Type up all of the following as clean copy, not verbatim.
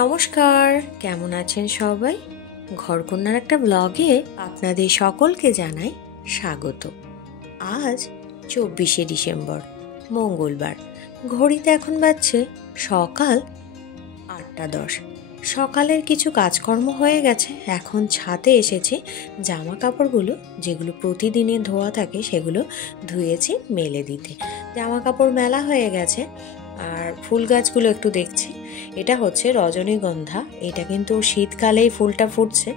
নমস্কার, কেমন আছেন সবাই? ঘরকন্যার একটা ব্লগে আপনাদের সকলকে জানাই স্বাগত। আজ 24শে ডিসেম্বর, মঙ্গলবার। ঘড়িতে এখন বাজছে সকাল 8:10। সকালের কিছু কাজকর্ম হয়ে গেছে। এখন ছাদে এসেছি, জামা কাপড়গুলো যেগুলো প্রতিদিনের ধোয়া থাকে সেগুলো ধুয়েছি মেলে দিতে। জামা কাপড় মেলা হয়ে গেছে। আর ফুল গাছগুলো একটু দেখছি। এটা হচ্ছে রজনীগন্ধা। এটা কিন্তু শীতকালেই ফুলটা ফুটছে,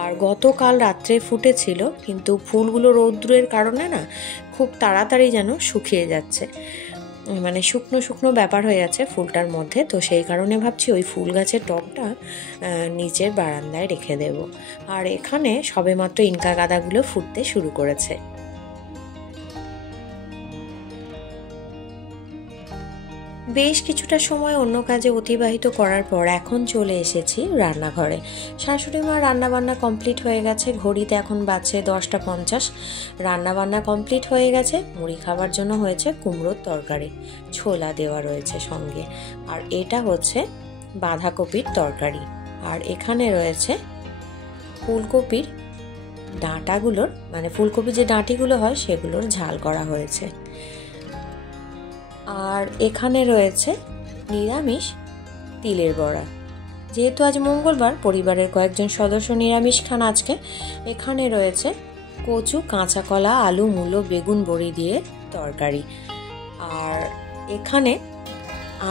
আর গতকাল রাত্রে ফুটেছিল, কিন্তু ফুলগুলো রৌদ্রের কারণে না খুব তাড়াতাড়ি যেন শুকিয়ে যাচ্ছে, মানে শুকনো শুকনো ব্যাপার হয়ে যাচ্ছে ফুলটার মধ্যে। তো সেই কারণে ভাবছি ওই ফুল গাছের টবটা নিচের বারান্দায় রেখে দেব। আর এখানে সবেমাত্র ইনকা গাঁদাগুলো ফুটতে শুরু করেছে। বেশ কিছুটা সময় অন্য কাজে অতিবাহিত করার পর এখন চলে এসেছি রান্নাঘরে। শাশুড়ি মা রান্নাবান্না কমপ্লিট হয়ে গেছে। ঘড়িতে এখন বাজছে 10:50। রান্নাবান্না কমপ্লিট হয়ে গেছে। মুড়ি খাবার জন্য হয়েছে কুমড়োর তরকারি, ছোলা দেওয়া রয়েছে সঙ্গে। আর এটা হচ্ছে বাঁধাকপির তরকারি। আর এখানে রয়েছে ফুলকপির ডাঁটাগুলোর, মানে ফুলকপির যে ডাঁটিগুলো হয় সেগুলোর ঝাল করা হয়েছে। আর এখানে রয়েছে নিরামিষ তিলের বড়া। যেহেতু আজ মঙ্গলবার, পরিবারের কয়েকজন সদস্য নিরামিষ খান আজকে। এখানে রয়েছে কচু, কাঁচা কলা, আলু, মূলো, বেগুন বড়ি দিয়ে তরকারি। আর এখানে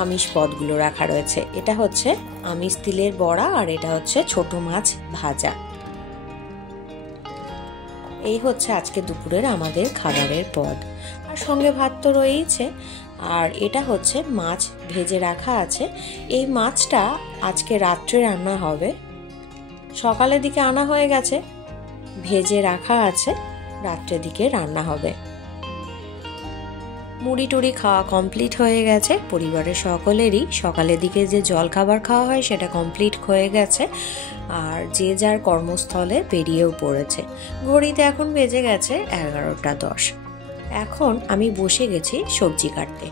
আমিষ পদগুলো রাখা রয়েছে। এটা হচ্ছে আমিষ তিলের বড়া, আর এটা হচ্ছে ছোট মাছ ভাজা। এই হচ্ছে আজকে দুপুরের আমাদের খাবারের পদ। আর সঙ্গে ভাত তো রয়েছে। আর এটা হচ্ছে মাছ ভেজে রাখা আছে। এই মাছটা আজকে রাত্রে রান্না হবে। সকালের দিকে আনা হয়ে গেছে, ভেজে রাখা আছে, রাত্রের দিকে রান্না হবে। মুড়ি টুড়ি খাওয়া কমপ্লিট হয়ে গেছে পরিবারের সকলেরই। সকালের দিকে যে জল খাবার খাওয়া হয় সেটা কমপ্লিট হয়ে গেছে। আর যে যার কর্মস্থলে বেরিয়েও পড়েছে। ঘড়িতে এখন বেজে গেছে 11:10। এখন আমি বসে গেছি সবজি কাটতে।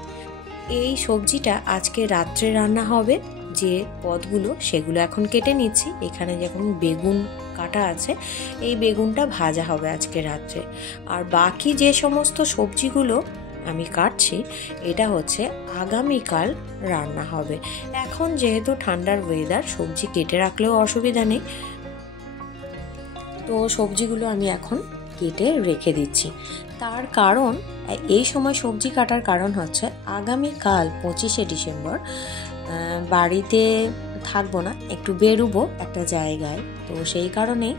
এই সবজিটা আজকে রাত্রে রান্না হবে। যে পদগুলো সেগুলো এখন কেটে নিচ্ছি। এখানে যখন বেগুন কাটা আছে, এই বেগুনটা ভাজা হবে আজকে রাত্রে। আর বাকি যে সমস্ত সবজিগুলো আমি কাটছি, এটা হচ্ছে আগামীকাল রান্না হবে। এখন যেহেতু ঠান্ডার ওয়েদার, সবজি কেটে রাখলেও অসুবিধা নেই। তো সবজিগুলো আমি এখন কেটে রেখে দিচ্ছি। তার কারণ, এই সময় সবজি কাটার কারণ হচ্ছে আগামীকাল 25শে ডিসেম্বর বাড়িতে থাকবো না, একটু বেরোবো একটা জায়গায়। তো সেই কারণে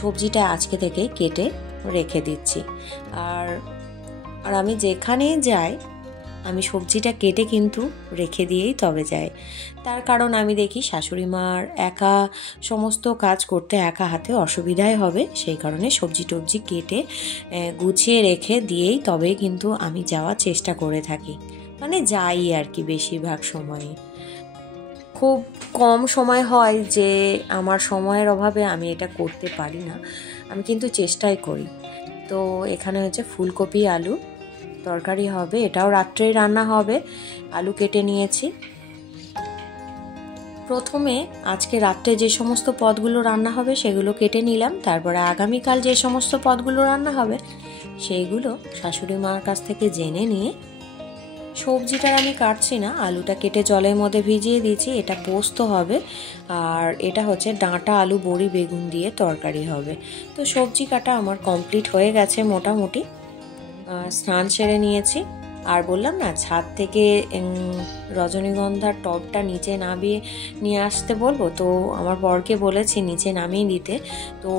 সবজিটা আজকে থেকে কেটে রেখে দিচ্ছি। আর আমি যেখানেই যাই, আমি সবজিটা কেটে কিন্তু রেখে দিয়েই তবে যাই। তার কারণ আমি দেখি শাশুড়ি মার একা সমস্ত কাজ করতে একা হাতে অসুবিধাই হবে। সেই কারণে সবজি টবজি কেটে গুছিয়ে রেখে দিয়েই তবে কিন্তু আমি যাওয়ার চেষ্টা করে থাকি। মানে যাই আর কি, বেশিরভাগ সময়ে। খুব কম সময় হয় যে আমার সময়ের অভাবে আমি এটা করতে পারি না, আমি কিন্তু চেষ্টাই করি। তো এখানে হচ্ছে ফুলকপি আলু তরকারি হবে, এটাও রাত্রেই রান্না হবে। আলু কেটে নিয়েছি। প্রথমে আজকে রাত্রে যে সমস্ত পদগুলো রান্না হবে সেগুলো কেটে নিলাম। তারপরে আগামীকাল যে সমস্ত পদগুলো রান্না হবে সেইগুলো শাশুড়ি মার কাছ থেকে জেনে নিয়ে, সবজিটার আমি কাটছি না, আলুটা কেটে জলের মধ্যে ভিজিয়ে দিয়েছি। এটা পোস্ত হবে। আর এটা হচ্ছে ডাঁটা, আলু, বড়ি, বেগুন দিয়ে তরকারি হবে। তো সবজি কাটা আমার কমপ্লিট হয়ে গেছে মোটামুটি। স্নান সেরে নিয়েছি। আর বললাম না, ছাদ থেকে রজনীগন্ধার টবটা নিচে নামিয়ে নিয়ে আসতে বলবো। তো আমার বরকে বলেছি নিচে নামিয়ে দিতে। তো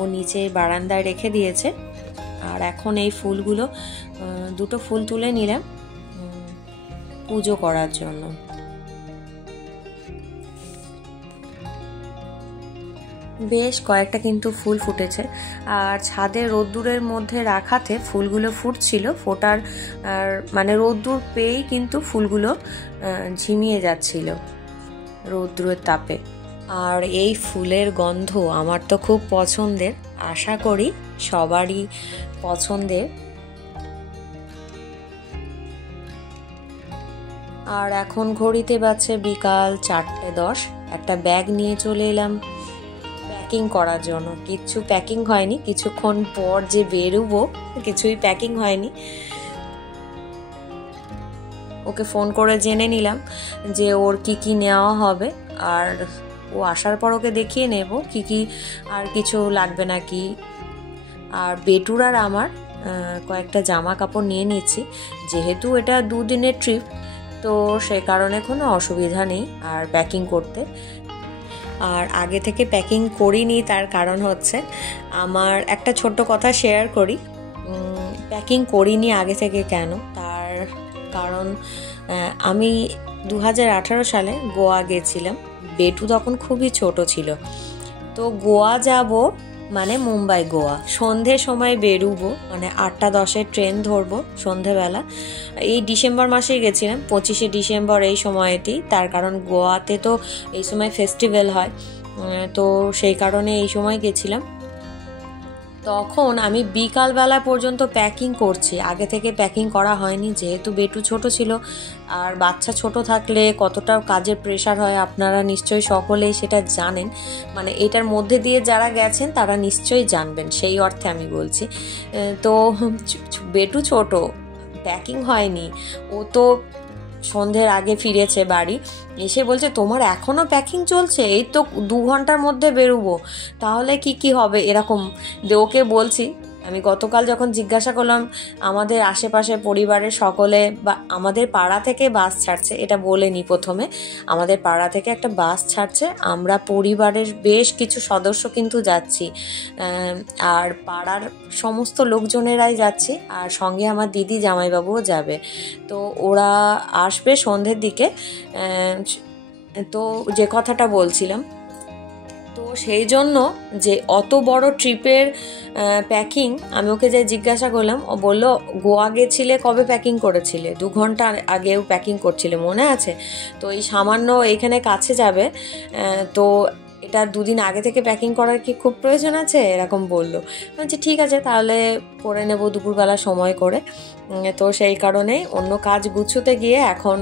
ও নিচে বারান্দায় রেখে দিয়েছে। আর এখন এই ফুলগুলো, দুটো ফুল তুলে নিলাম পুজো করার জন্য। বেশ কয়েকটা কিন্তু ফুল ফুটেছে। আর ছাদে রোদ্দুরের মধ্যে রাখাতে ফুলগুলো ফুটছিল। ফোটার মানে রোদ্দুর পেয়েই কিন্তু ফুলগুলো ঝিমিয়ে যাচ্ছিল রোদ্দুরের তাপে। আর এই ফুলের গন্ধ আমার তো খুব পছন্দের, আশা করি সবারই পছন্দের। আর এখন ঘড়িতে বাজছে বিকাল 4:10। একটা ব্যাগ নিয়ে চলে এলাম প্যাকিং করার জন্য। কিচ্ছু প্যাকিং হয়নি, কিছুক্ষণ পর যে বেরোবো কিছুই প্যাকিং হয়নি। ওকে ফোন করে জেনে নিলাম যে ওর কি কি নেওয়া হবে, আর ও আসার পর ওকে দেখিয়ে নেব কি কি আর কিছু লাগবে নাকি। আর বেটুর আর আমার কয়েকটা জামা কাপড় নিয়ে নিচ্ছি, যেহেতু এটা 2 দিনের ট্রিপ, তো সে কারণে কোনো অসুবিধা নেই আর প্যাকিং করতে। আর আগে থেকে প্যাকিং করিনি, তার কারণ হচ্ছে আমার একটা ছোট্ট কথা শেয়ার করি। প্যাকিং করিনি আগে থেকে কেন, তার কারণ আমি 2018 সালে গোয়া গেছিলাম। বেটু তখন খুবই ছোট ছিল। তো গোয়া যাব মানে মুম্বাই গোয়া, সন্ধ্যের সময় বেরুবো, মানে 8টা-10-এর ট্রেন ধরবো সন্ধ্যেবেলা। এই ডিসেম্বর মাসেই গেছিলাম, 25শে ডিসেম্বর এই সময়টি, তার কারণ গোয়াতে তো এই সময় ফেস্টিভ্যাল হয়, তো সেই কারণে এই সময় গেছিলাম। তখন আমি বিকালবেলা পর্যন্ত প্যাকিং করছি, আগে থেকে প্যাকিং করা হয়নি, যেহেতু বেটু ছোট ছিল। আর বাচ্চা ছোট থাকলে কতটা কাজের প্রেশার হয় আপনারা নিশ্চয়ই সকলেই সেটা জানেন, মানে এটার মধ্যে দিয়ে যারা গেছেন তারা নিশ্চয়ই জানবেন, সেই অর্থে আমি বলছি। তো বেটু ছোট, প্যাকিং হয়নি। ও তো সন্ধ্যের আগে ফিরেছে বাড়ি, এসে বলছে তোমার এখনও প্যাকিং চলছে, এই তো 2 ঘন্টার মধ্যে বেরোবো, তাহলে কি কি হবে এরকম। ওকে বলছি, আমি গতকাল যখন জিজ্ঞাসা করলাম আমাদের আশেপাশে পরিবারের সকলে বা আমাদের পাড়া থেকে বাস ছাড়ছে, এটা বলেনি প্রথমে, আমাদের পাড়া থেকে একটা বাস ছাড়ছে, আমরা পরিবারের বেশ কিছু সদস্য কিন্তু যাচ্ছি, আর পাড়ার সমস্ত লোকজনেরাই যাচ্ছি, আর সঙ্গে আমার দিদি জামাইবাবুও যাবে। তো ওরা আসবে সন্ধ্যের দিকে। তো যে কথাটা বলছিলাম, তো সেই জন্য যে অত বড় ট্রিপের প্যাকিং, আমি ওকে যে জিজ্ঞাসা করলাম, ও বললো গোয়া গেছিলে কবে প্যাকিং করেছিলে? 2 ঘন্টা আগেও প্যাকিং করছিলে, মনে আছে? তো এই সামান্য এইখানে কাছে যাবে, তো এটা 2 দিন আগে থেকে প্যাকিং করার কি খুব প্রয়োজন আছে, এরকম বললো। বলছি ঠিক আছে, তাহলে করে নেব দুপুরবেলা সময় করে। তো সেই কারণেই অন্য কাজ গুছোতে গিয়ে এখন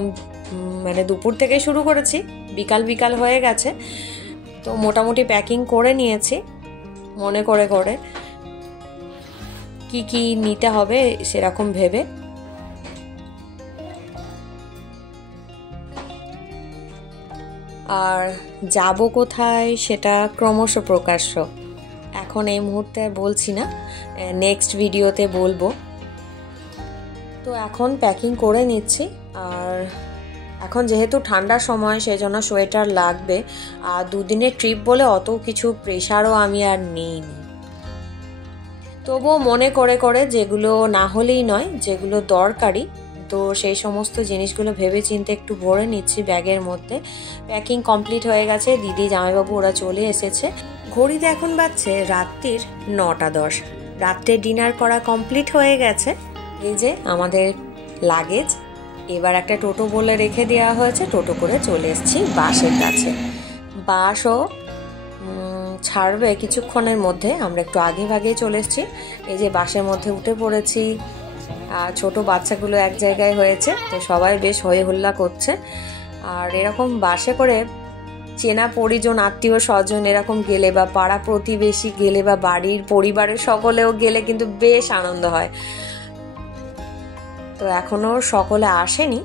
মানে দুপুর থেকে শুরু করেছি, বিকাল হয়ে গেছে, তো মোটামুটি প্যাকিং করে নিয়েছি মনে করে করে, কি কি নিতে হবে সেরকম ভেবে। আর যাব কোথায় সেটা ক্রমশ প্রকাশ্য, এখন এই মুহূর্তে বলছি না, নেক্সট ভিডিওতে বলবো। তো এখন প্যাকিং করে নিচ্ছি, আর এখন যেহেতু ঠান্ডার সময় সেই জন্য সোয়েটার লাগবে, আর 2 দিনের ট্রিপ বলে অত কিছু প্রেশারও আমি আর নিইনি। তবুও মনে করে করে যেগুলো না হলেই নয়, যেগুলো দরকারি, তো সেই সমস্ত জিনিসগুলো ভেবে চিন্তে একটু ভরে নিচ্ছি ব্যাগের মধ্যে। প্যাকিং কমপ্লিট হয়ে গেছে, দিদি জামাইবাবু ওরা চলে এসেছে। ঘড়িতে এখন বাজছে রাত্রির 9টা 10। রাত্রে ডিনার করা কমপ্লিট হয়ে গেছে। এই যে আমাদের লাগেজ, এবার একটা টোটো বলে রেখে দেওয়া হয়েছে, টোটো করে চলে এসেছি বাসের কাছে। বাসও ছাড়বে কিছুক্ষণের মধ্যে, আমরা একটু আগে ভাগে চলে এসেছি। এই যে বাসের মধ্যে উঠে পড়েছি, আর ছোট বাচ্চাগুলো এক জায়গায় হয়েছে, তো সবাই বেশ হই হুল্লা করছে। আর এরকম বাসে করে চেনা পরিজন, আত্মীয় স্বজন এরকম গেলে, বা পাড়া প্রতিবেশী গেলে, বা বাড়ির পরিবারের সকলেও গেলে কিন্তু বেশ আনন্দ হয়। তো এখনও সকলে আসেনি,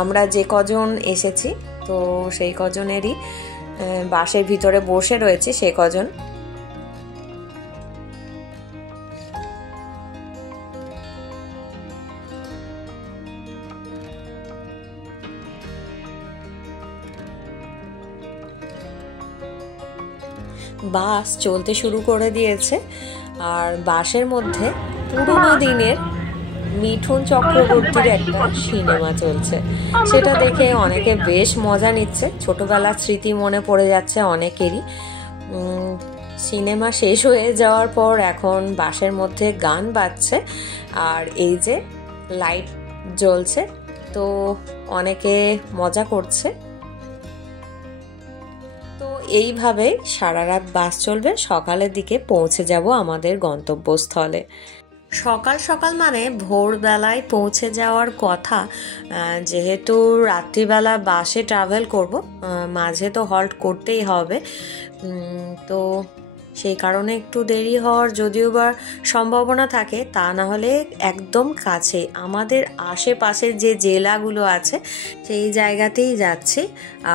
আমরা যে কজন এসেছি তো সেই কজনেরই বাসের ভিতরে বসে রয়েছে সে কজন। বাস চলতে শুরু করে দিয়েছে, আর বাসের মধ্যে পুরোনো দিনের মিঠুন চক্রবর্তীর একটা সিনেমা চলছে, সেটা দেখে অনেকে বেশ মজা নিচ্ছে। ছোটবেলার স্মৃতি মনে পড়ে যাচ্ছে অনেকেরই। সিনেমা শেষ হয়ে যাওয়ার পর এখন বাসের মধ্যে গান বাজছে, আর এই যে লাইট জ্বলছে, তো অনেকে মজা করছে। তো এইভাবেই সারা রাত বাস চলবে, সকালের দিকে পৌঁছে যাব আমাদের গন্তব্যস্থলে। সকাল সকাল মানে ভোরবেলায় পৌঁছে যাওয়ার কথা, যেহেতু রাত্রিবেলা বাসে ট্রাভেল করব, মাঝে তো হল্ট করতেই হবে। তো সেই কারণে একটু দেরি হওয়ার যদিও বা সম্ভাবনা থাকে, তা না হলে একদম কাছে আমাদের আশেপাশের যে জেলাগুলো আছে সেই জায়গাতেই যাচ্ছি,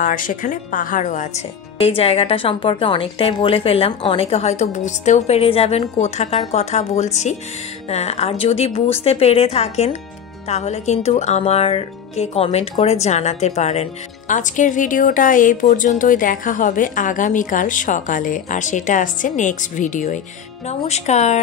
আর সেখানে পাহাড়ও আছে। এই জায়গাটা সম্পর্কে অনেকটাই বলে ফেললাম, অনেকে হয়তো বুঝতেও পেরে যাবেন কোথাকার কথা বলছি। আর যদি বুঝতে পেরে থাকেন তাহলে কিন্তু আমাকে কমেন্ট করে জানাতে পারেন। আজকের ভিডিওটা এই পর্যন্তই, দেখা হবে আগামীকাল সকালে, আর সেটা আসছে নেক্সট ভিডিওয়। নমস্কার।